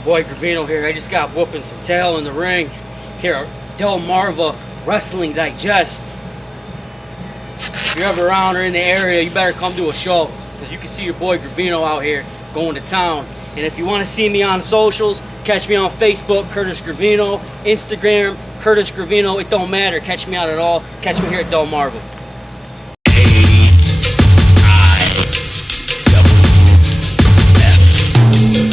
your boy Gravino here. I just got whooping some tail in the ring here at Delmarva Wrestling Digest. If you're ever around or in the area, you better come to a show, because you can see your boy Gravino out here going to town. And if you want to see me on socials, catch me on Facebook, Curtis Gravino, Instagram, Curtis Gravino. It don't matter. Catch me out at all. Catch me here at Delmarva.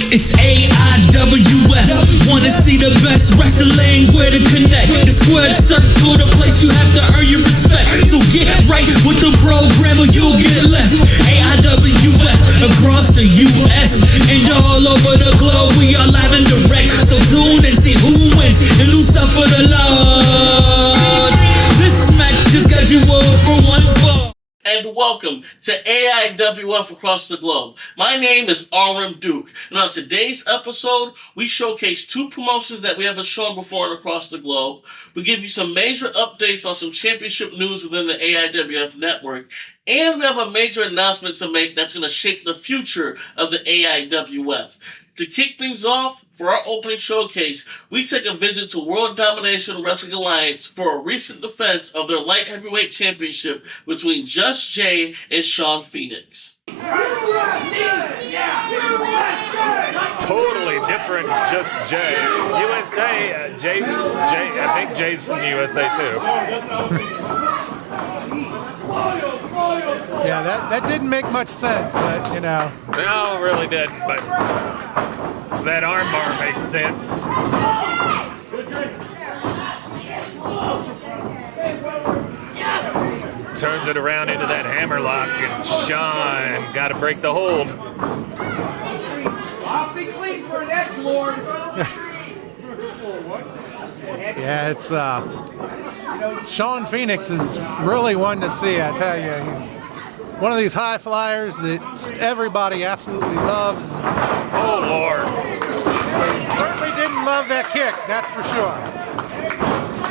It's AIWF. Wanna see the best wrestling, where to connect. The squared circle, the place you have to earn your respect. So get right with the program or you'll get left. AIWF across the US and all over the globe. We are live and direct. So tune and see who wins and who suffer the loss. This match just got you over one fall. And welcome to AIWF Across the Globe. My name is RM Duke, and on today's episode, we showcase two promotions that we haven't shown before across the globe. We give you some major updates on some championship news within the AIWF network, and we have a major announcement to make that's going to shape the future of the AIWF. To kick things off, for our opening showcase, we take a visit to World Domination Wrestling Alliance for a recent defense of their light heavyweight championship between Just Jay and Sean Phoenix. Totally different Just Jay. USA, I think Jay's from the USA too. Yeah, that didn't make much sense, but you know. No, it really didn't, but that armbar makes sense. Turns it around into that hammerlock, and Sean got to break the hold. I'll be clean for an edge, Lord. Yeah, it's Sean Phoenix is really one to see, I tell you. He's one of these high flyers that just everybody absolutely loves. Oh, Lord. He certainly didn't love that kick, that's for sure.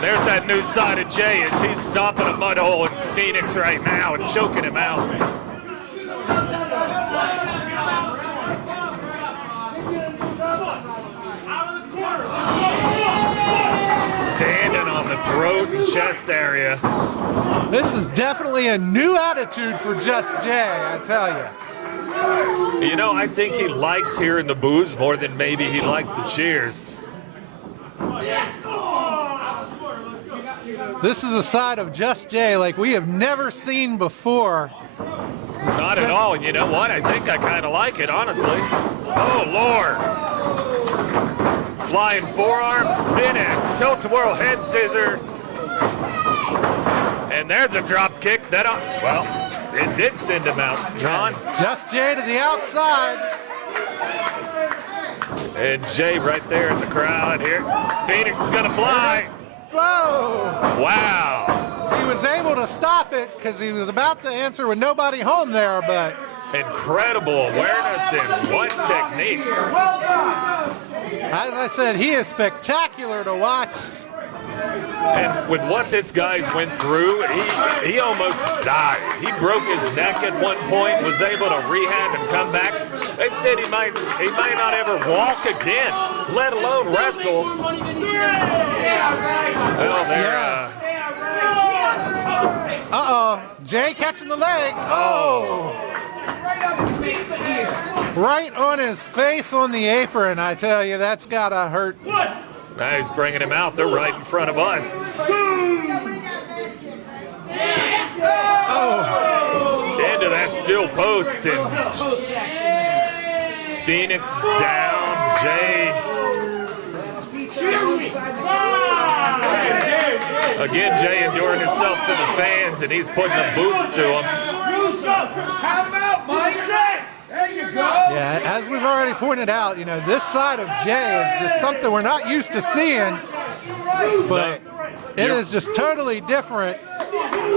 There's that new side of Jay as he's stomping a mud hole in Phoenix right now and choking him out. Standing on the throat and chest area. This is definitely a new attitude for Just Jay, I tell you. You know, I think he likes hearing the boos more than maybe he liked the cheers. This is a side of Just Jay like we have never seen before. Not at all. You know what? I think I kind of like it, honestly. Oh, Lord. Flying forearm, spinning, tilt-a-whirl head scissor. And there's a drop kick that, well, it did send him out, John. Just Jay to the outside. And Jay right there in the crowd here. Phoenix is gonna fly. Whoa! Wow. He was able to stop it because he was about to answer with nobody home there, but... Incredible awareness and what technique. As I said, he is spectacular to watch. And with what this guy's went through, he almost died. He broke his neck at one point, was able to rehab and come back. They said he might not ever walk again, let alone wrestle. Well, they're, Uh-oh, Jay catching the leg. Oh! Right on his face on the apron, I tell you, that's gotta hurt. Now he's bringing him out. They're right in front of us. Oh! Into that steel post, and Phoenix is down. Jay. Again, Jay enduring himself to the fans, and he's putting the boots to him. Have him out, Mike. There you go. Yeah, as we've already pointed out, you know, this side of Jay is just something we're not used to seeing, but it is just totally different.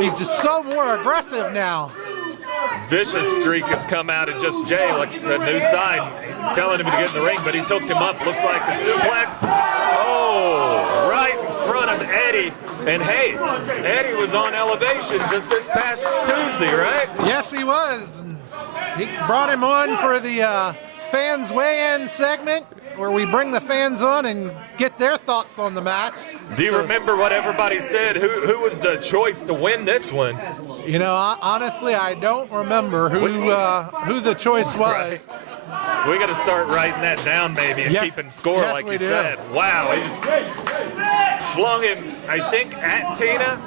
He's just so more aggressive now. Vicious streak has come out of Just Jay, like I said, new side, telling him to get in the ring, but he's hooked him up. Looks like the suplex. Oh, right in front of Eddie. And hey, Eddie was on Elevation just this past Tuesday, right? Yes, he was. He brought him on for the fans weigh-in segment where we bring the fans on and get their thoughts on the match. Do you remember what everybody said? Who was the choice to win this one? You know, honestly, I don't remember who the choice was. We got to start writing that down, maybe, and keeping score, yes, like we you do. said. Wow, he just flung him, I think, at Tina.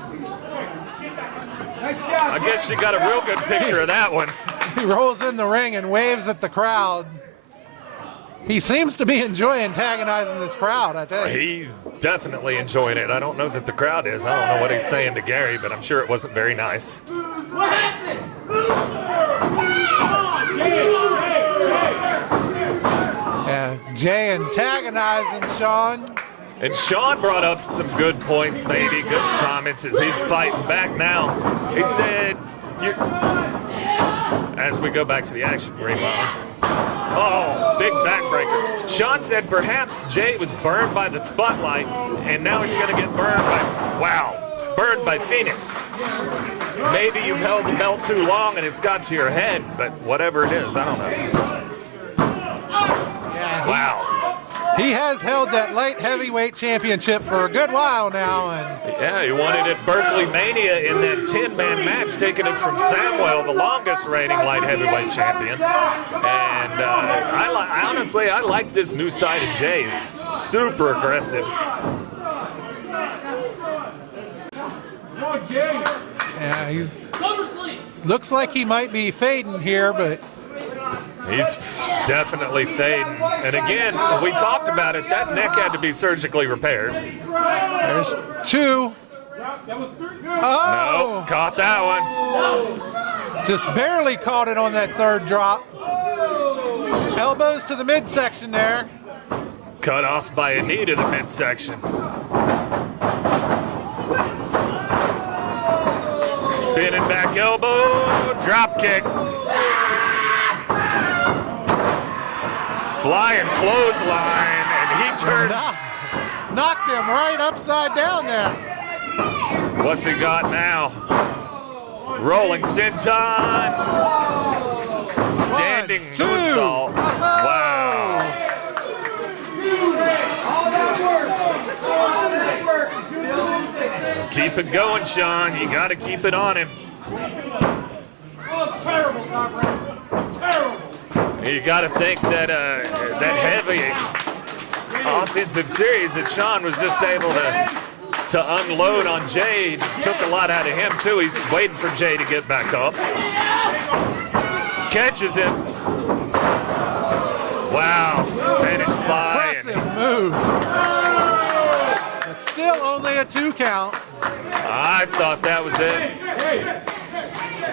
I guess she got a real good picture of that one. He rolls in the ring and waves at the crowd. He seems to be enjoying antagonizing this crowd, I tell you. He's definitely enjoying it. I don't know that the crowd is. I don't know what he's saying to Gary, but I'm sure it wasn't very nice. What happened? Yeah, Jay antagonizing Sean. And Sean brought up some good points, maybe, good comments as he's fighting back now. He said, as we go back to the action, rewind. Oh, big backbreaker. Sean said perhaps Jay was burned by the spotlight, and now he's going to get burned by Phoenix. Maybe you've held the belt too long and it's got to your head, but whatever it is, I don't know. Yeah, Wow. He has held that light heavyweight championship for a good while now, and Yeah, he won it at Berkeley Mania in that 10-man match, taking it from Samwell, the longest reigning light heavyweight champion. And honestly, I like this new side of Jay. Super aggressive. yeah, he looks like he might be fading here, but He's definitely fading. And again, we talked about it. That neck had to be surgically repaired. there's two. Oh, Nope, caught that one. just barely caught it on that third drop. Elbows to the midsection there. Cut off by a knee to the midsection. Spinning back elbow, drop kick. Flying clothesline, and he turned. Knocked him right upside down there. What's he got now? Rolling senton. Standing 1, 2. moonsault. Wow. Keep it going, Sean. You got to keep it on him. Terrible, terrible. You got to think that that heavy offensive series that Sean was just able to unload on Jay took a lot out of him too. He's waiting for Jay to get back up. Catches him. Wow, Spanish fly. Impressive move. It's still only a 2 count. I thought that was it.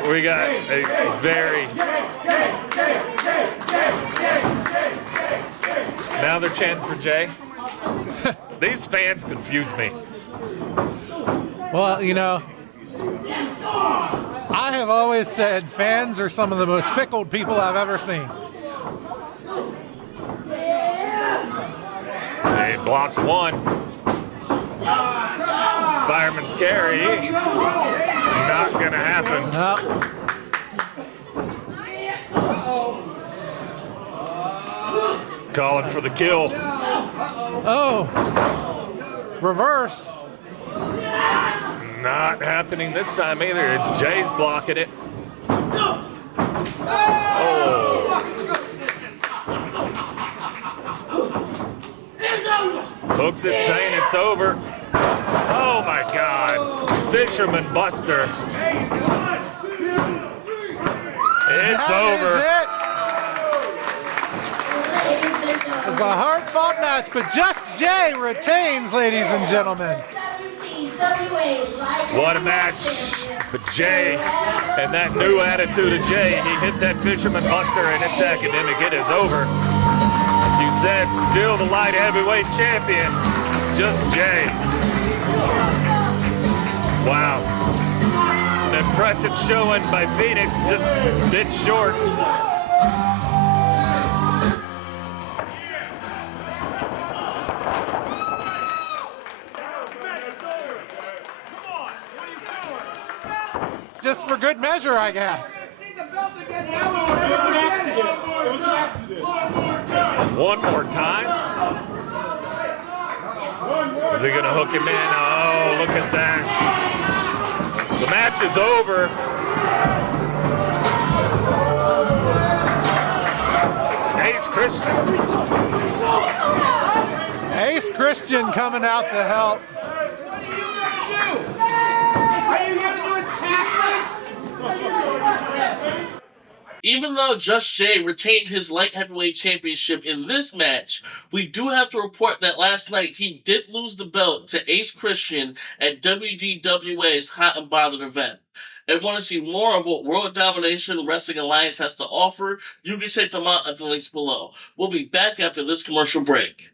We got a very... Now they're chanting for Jay. These fans confuse me. Well, you know, I have always said fans are some of the most fickle people I've ever seen. He blocks one. Fireman's carry. Not gonna happen. No. Calling for the kill. Oh, reverse. Not happening this time either. It's Jay's blocking it. Oh. Hooks it, saying it's over. Oh my God. Fisherman Buster. It's That over. is it. It's a hard-fought match, but just Jay retains, ladies and gentlemen. What a match. But Jay, and that new attitude of Jay, he hit that Fisherman Buster and it's academic. It is over. Like you said, still the light heavyweight champion. Just Jay. Wow. An impressive showing by Phoenix, just a bit short. Just for good measure, I guess. The belt again. It was an accident. One more time. Is he going to hook him in? Oh, look at that. The match is over. Ace Christian. Ace Christian coming out to help. Even though Just Jay retained his light heavyweight championship in this match, we do have to report that last night he did lose the belt to Ace Christian at WDWA's Hot and Bothered event. If you want to see more of what World Domination Wrestling Alliance has to offer, you can check them out at the links below. We'll be back after this commercial break.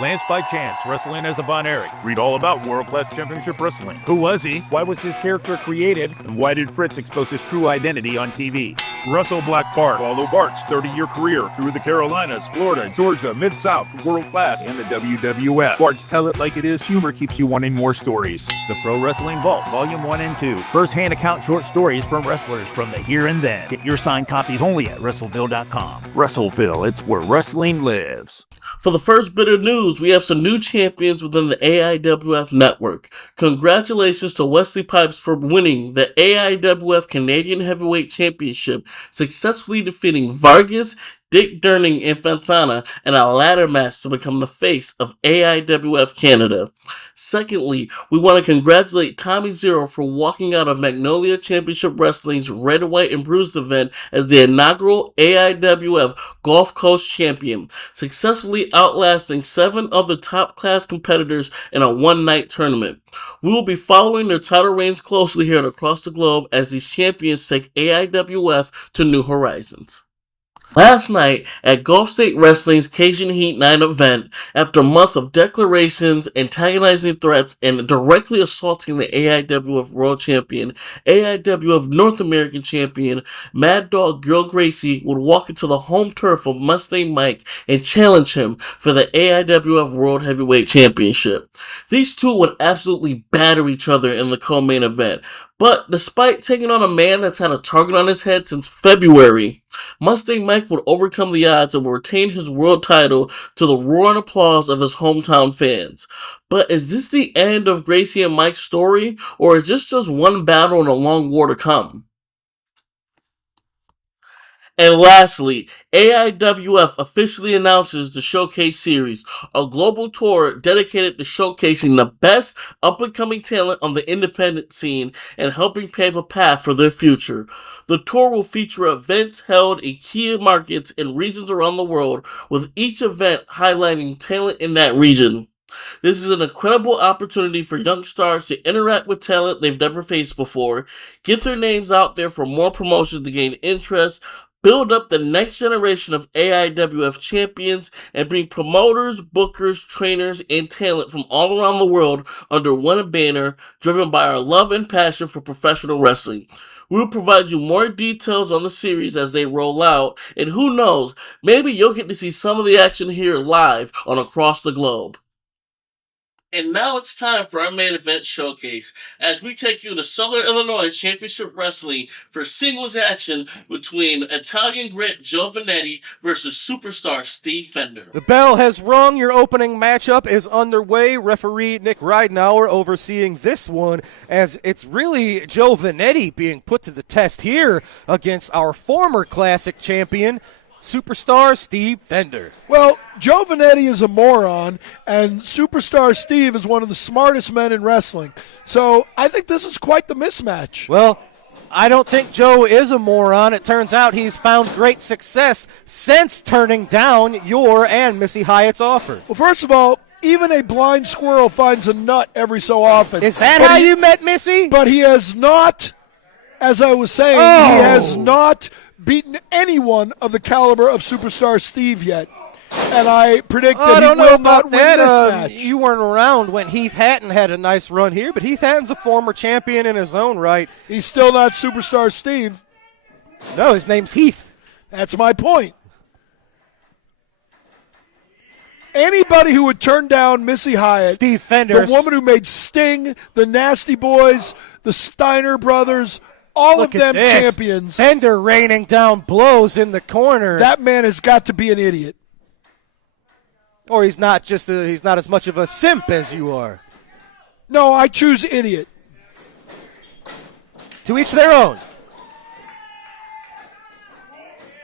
Lance by Chance, wrestling as a Von Erich. Read all about World Class Championship Wrestling. Who was he? Why was his character created? And why did Fritz expose his true identity on TV? Russell Black Bart. Follow Bart's 30-year career through the Carolinas, Florida, Georgia, Mid-South, World Class, and the WWF. Bart's Tell It Like It Is humor keeps you wanting more stories. The Pro Wrestling Vault, Volume 1 and 2. First-hand account short stories from wrestlers from the here and then. Get your signed copies only at WrestleVille.com. WrestleVille, it's where wrestling lives. For the first bit of news, we have some new champions within the AIWF network. Congratulations to Wesley Pipes for winning the AIWF Canadian Heavyweight Championship, successfully defeating Vargas, Dick Durning, and Fantana in a ladder match to become the face of AIWF Canada. Secondly, we want to congratulate Tommy Zero for walking out of Magnolia Championship Wrestling's Red, White, and Bruised event as the inaugural AIWF Gulf Coast Champion, successfully outlasting 7 other top-class competitors in a one-night tournament. We will be following their title reigns closely here across the globe as these champions take AIWF to new horizons. Last night, at Gulf State Wrestling's Cajun Heat 9 event, after months of declarations, antagonizing threats, and directly assaulting the AIWF World Champion, AIWF North American Champion, Mad Dog Girl Gracie would walk into the home turf of Mustang Mike and challenge him for the AIWF World Heavyweight Championship. These two would absolutely batter each other in the co-main event. But despite taking on a man that's had a target on his head since February, Mustang Mike would overcome the odds and would retain his world title to the roar and applause of his hometown fans. But is this the end of Gracie and Mike's story, or is this just one battle and a long war to come? And lastly, AIWF officially announces the Showcase Series, a global tour dedicated to showcasing the best up-and-coming talent on the independent scene and helping pave a path for their future. The tour will feature events held in key markets and regions around the world, with each event highlighting talent in that region. This is an incredible opportunity for young stars to interact with talent they've never faced before, get their names out there for more promotions to gain interest, build up the next generation of AIWF champions, and bring promoters, bookers, trainers, and talent from all around the world under one banner, driven by our love and passion for professional wrestling. We will provide you more details on the series as they roll out, and who knows, maybe you'll get to see some of the action here live on Across the Globe. And now it's time for our main event showcase, as we take you to Southern Illinois Championship Wrestling for singles action between Italian Grit Joe Vanetti versus superstar Steve Fender. The bell has rung. Your opening matchup is underway. Referee Nick Ridenauer overseeing this one, as it's really Joe Vanetti being put to the test here against our former Classic champion, superstar Steve Fender. Well, Joe Vanetti is a moron, and Superstar Steve is one of the smartest men in wrestling. So I think this is quite the mismatch. Well, I don't think Joe is a moron. It turns out he's found great success since turning down your and Missy Hyatt's offer. Well, first of all, even a blind squirrel finds a nut every so often. Is that how you met Missy? But he has not, as I was saying, he has not beaten anyone of the caliber of Superstar Steve yet. And I predict that he will not win this match. You weren't around when Heath Hatton had a nice run here, but Heath Hatton's a former champion in his own right. He's still not Superstar Steve. No, his name's Heath. That's my point. Anybody who would turn down Missy Hyatt, Steve Fender, the woman who made Sting, the Nasty Boys, the Steiner Brothers, all of them champions. Fender raining down blows in the corner. That man has got to be an idiot. Or he's not as much of a simp as you are. No, I choose idiot. To each their own.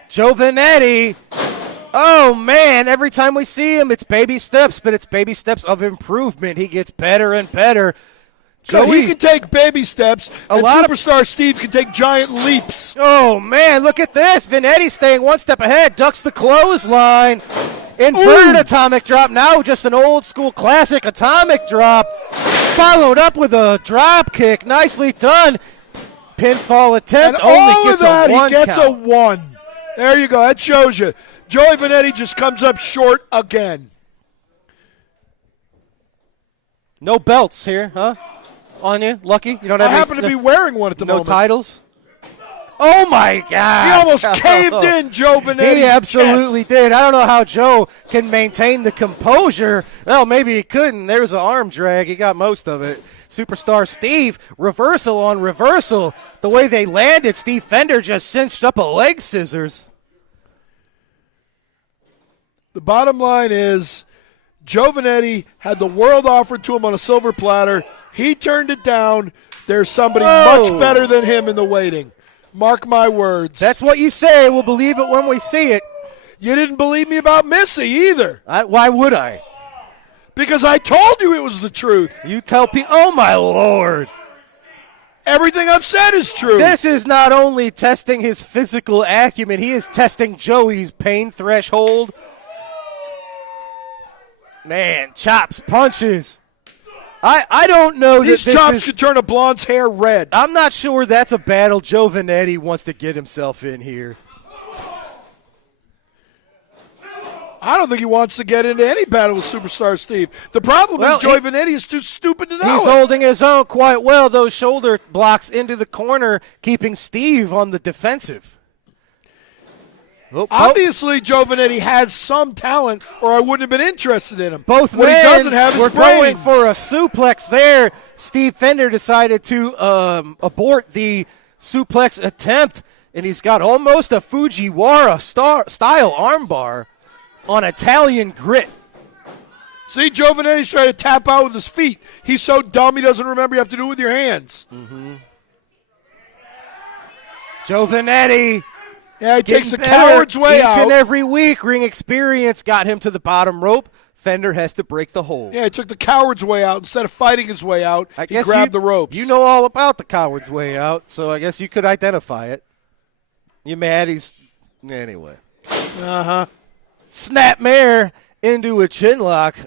Joe Venetti. Oh, man, every time we see him, it's baby steps, but it's baby steps of improvement. He gets better and better. He can take baby steps, and Superstar Steve can take giant leaps. Oh, man, look at this. Venetti staying one step ahead, ducks the clothesline. Inverted atomic drop, now just an old school classic atomic drop. Followed up with a drop kick. Nicely done. Pinfall attempt, and only gets a one he gets count. a one. There you go. That shows you. Joey Venetti just comes up short again. No belts here, huh? On you? Lucky? You don't have I happen to be wearing one at the moment. No titles? Oh, my God. He almost caved in Joe Venetti. He absolutely did. I don't know how Joe can maintain the composure. Well, maybe he couldn't. There was an arm drag. He got most of it. Superstar Steve, reversal on reversal. The way they landed, Steve Fender just cinched up a leg scissors. The bottom line is Joe Venetti had the world offered to him on a silver platter. He turned it down. There's somebody much better than him in the waiting. Mark my words. That's what you say. We'll believe it when we see it. You didn't believe me about Missy either. Why would I? Because I told you it was the truth. You tell people. Oh, my Lord. Everything I've said is true. This is not only testing his physical acumen, he is testing Joey's pain threshold. Man, chops, punches. I don't know These that chops could turn a blonde's hair red. I'm not sure that's a battle Joe Venetti wants to get himself in here. I don't think he wants to get into any battle with Superstar Steve. The problem is Joey Venetti is too stupid to know He's holding his own quite well. Those shoulder blocks into the corner, keeping Steve on the defensive. Obviously, Joe Venetti has some talent, or I wouldn't have been interested in him. Both what men he doesn't have is were brains. going for a suplex there. Steve Fender decided to abort the suplex attempt, and he's got almost a Fujiwara style armbar on Italian grit. See, Joe Venetti's trying to tap out with his feet. He's so dumb he doesn't remember you have to do it with your hands. Mm-hmm. Joe Venetti. Yeah, he takes the coward's way out. Each and every week, ring experience got him to the bottom rope. Fender has to break the hold. Yeah, he took the coward's way out. Instead of fighting his way out, he grabbed the ropes. You know all about the coward's way out, so I guess you could identify it. You mad? Anyway. Uh-huh. Snapmare into a chinlock.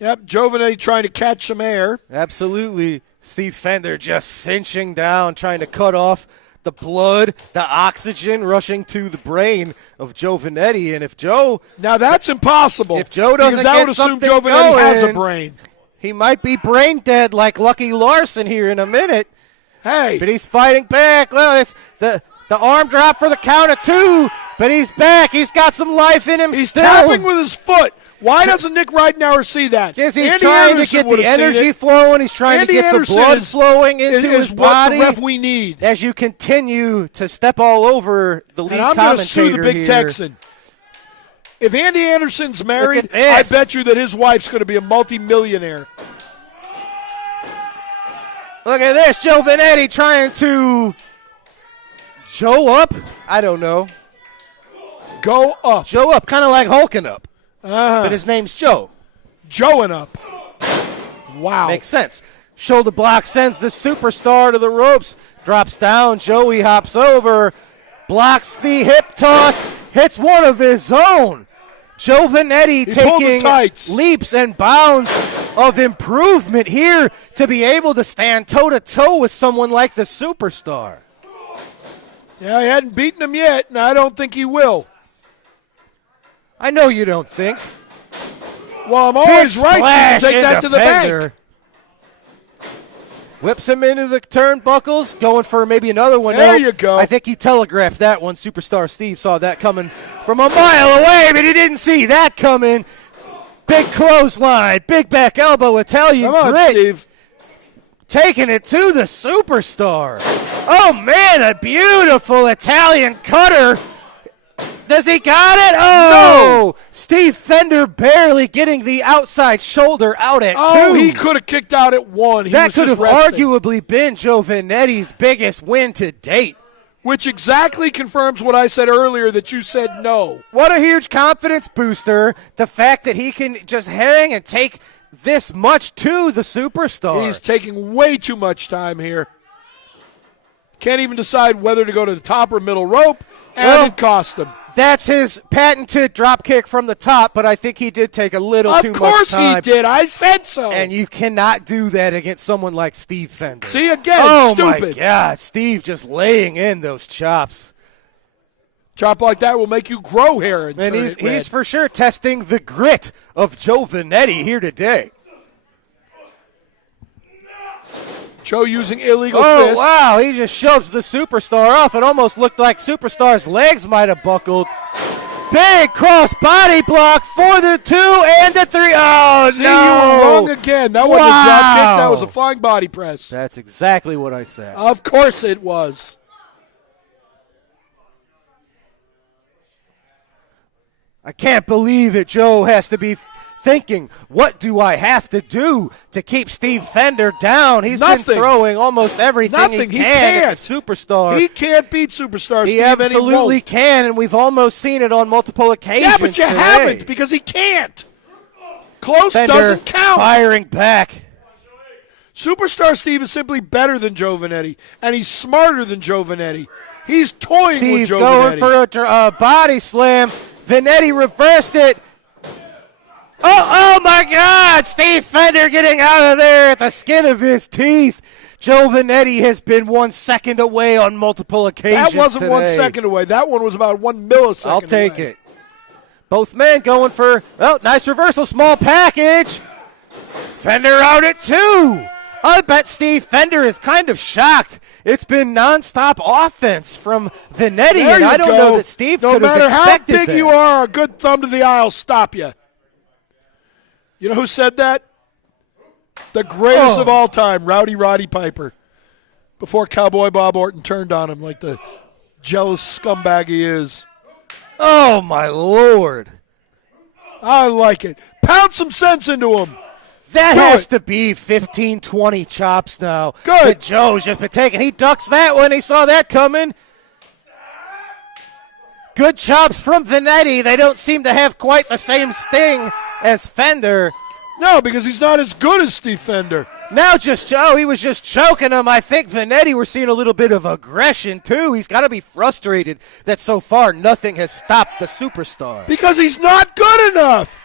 Yep, Joe Venetti trying to catch some air. Absolutely. Steve Fender just cinching down, trying to cut off the blood, the oxygen rushing to the brain of Joe Venetti. And if Joe... Now that's impossible. If Joe doesn't I get would assume something Joe Venetti going, has a brain. He might be brain dead like Lucky Larson here in a minute. Hey. But he's fighting back. Well, it's the arm drop for the count of two, but he's back. He's got some life in him He's still. tapping with his foot. Why doesn't Nick Ridenour see that? Yes, he's Andy trying Anderson to get the would've seen energy it. flowing. He's trying Andy to get Anderson the blood is- flowing into is his what body. the ref we need. As you continue to step all over the lead And I'm going to commentator sue the Big here. Texan. If Andy Anderson's married, Look at I this. bet you that his wife's going to be a multimillionaire. Look at this. Joe Venetti trying to Joe up. I don't know. Go up. Joe up, kind of like hulking up. Uh-huh. But his name's Joe. Joeing up. Wow. Makes sense. Shoulder block sends the superstar to the ropes. Drops down. Joey hops over. Blocks the hip toss. Hits one of his own. Joe Venetti pulled the taking tights. leaps and bounds of improvement here to be able to stand toe-to-toe with someone like the superstar. Yeah, he hadn't beaten him yet, and I don't think he will. I know you don't think. Well, I'm always Big right, so you splash can take that into to the Fender. bank. Whips him into the turnbuckles, going for maybe another one. There No, you go. I think he telegraphed that one. Superstar Steve saw that coming from a mile away, but he didn't see that coming. Big clothesline, big back elbow, Italian Come on, grit. Steve. Taking it to the superstar. Oh, man, a beautiful Italian cutter. Does he got it? Oh! No! Steve Fender barely getting the outside shoulder out at 2. Oh, he could have kicked out at 1. That could have arguably been Joe Vinetti's biggest win to date. Which exactly confirms what I said earlier that you said no. What a huge confidence booster. The fact that he can just hang and take this much to the superstar. He's taking way too much time here. Can't even decide whether to go to the top or middle rope, and it cost him. That's his patented drop kick from the top, but I think he did take a little too much time. Of course he did. I said so. And you cannot do that against someone like Steve Fender. See, again, stupid. My God, Steve just laying in those chops. Chop like that will make you grow hair. And he's for sure testing the grit of Joe Vinetti here today. Joe using illegal Oh, fists. wow, he just shoves the superstar off. It almost looked like Superstar's legs might have buckled. Big cross body block for the 2 and the 3. Oh, See, no. you were wrong again. That wasn't a drop kick. That was a flying body press. That's exactly what I said. Of course it was. I can't believe it. Joe has to be thinking, what do I have to do to keep Steve Fender down? He's been throwing almost everything he can at the Superstar. He can't beat Superstar. He absolutely can, and we've almost seen it on multiple occasions. Yeah, but you haven't because he can't. Close Fender doesn't count. Firing back. Superstar Steve is simply better than Joe Vinetti, and he's smarter than Joe Vinetti. He's toying with Joe Vinetti. Steve going for a body slam. Vinetti reversed it. Oh, my God! Steve Fender getting out of there at the skin of his teeth. Joe Vinetti has been 1 second away on multiple occasions. That wasn't today. 1 second away. That one was about 1 millisecond I'll take away. it. Both men going for, nice reversal, small package. Fender out at 2. I bet Steve Fender is kind of shocked. It's been nonstop offense from Vinetti, and I don't know that Steve could have expected that. No matter how big you are, a good thumb to the eye will stop you. You know who said that? The greatest of all time, Rowdy Roddy Piper. Before Cowboy Bob Orton turned on him like the jealous scumbag he is. Oh, my Lord. I like it. Pound some sense into him. That has to be 15, 20 chops now. Good. That Joe's just been taking. He ducks that one. He saw that coming. Good chops from Vinetti. They don't seem to have quite the same sting as Fender. No, because he's not as good as Steve Fender. Now just Joe, he was just choking him. I think Vinetti, we're seeing a little bit of aggression, too. He's got to be frustrated that so far nothing has stopped the Superstar. Because he's not good enough.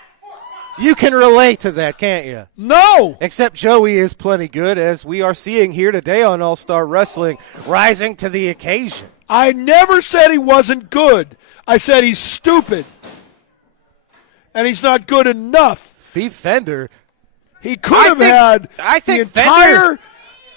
You can relate to that, can't you? No. Except Joey is plenty good, as we are seeing here today on All-Star Wrestling, rising to the occasion. I never said he wasn't good. I said he's stupid. And he's not good enough. Steve Fender. He could have had the entire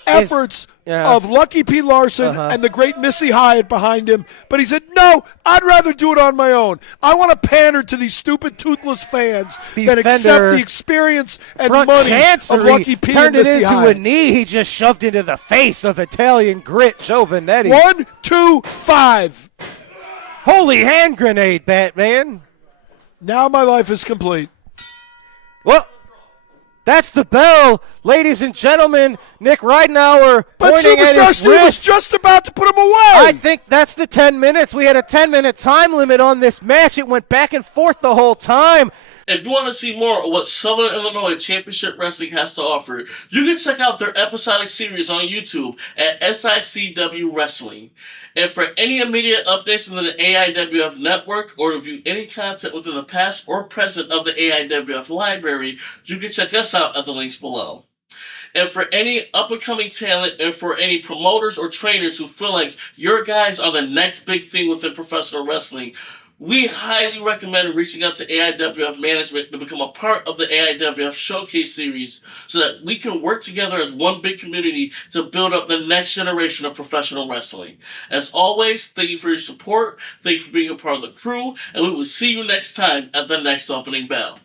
efforts of Lucky P. Larson and the great Missy Hyatt behind him. But he said, no, I'd rather do it on my own. I want to pander to these stupid, toothless fans than accept the experience and money of Lucky P. Turned and Missy it into Hyatt. a knee he just shoved into the face of Italian grit Joe Vinetti. 1, 2, 5. Holy hand grenade, Batman. Now my life is complete. Well, that's the bell, ladies and gentlemen. Nick Ridenour pointing at Superstar his Steve wrist. was just about to put him away. I think that's the 10 minutes. We had a 10-minute time limit on this match. It went back and forth the whole time. If you want to see more of what Southern Illinois Championship Wrestling has to offer, you can check out their episodic series on YouTube at SICW Wrestling. And for any immediate updates from the AIWF network or review any content within the past or present of the AIWF library, you can check us out at the links below. And for any up-and-coming talent and for any promoters or trainers who feel like your guys are the next big thing within professional wrestling, we highly recommend reaching out to AIWF management to become a part of the AIWF Showcase Series so that we can work together as one big community to build up the next generation of professional wrestling. As always, thank you for your support, thank you for being a part of the crew, and we will see you next time at the next opening bell.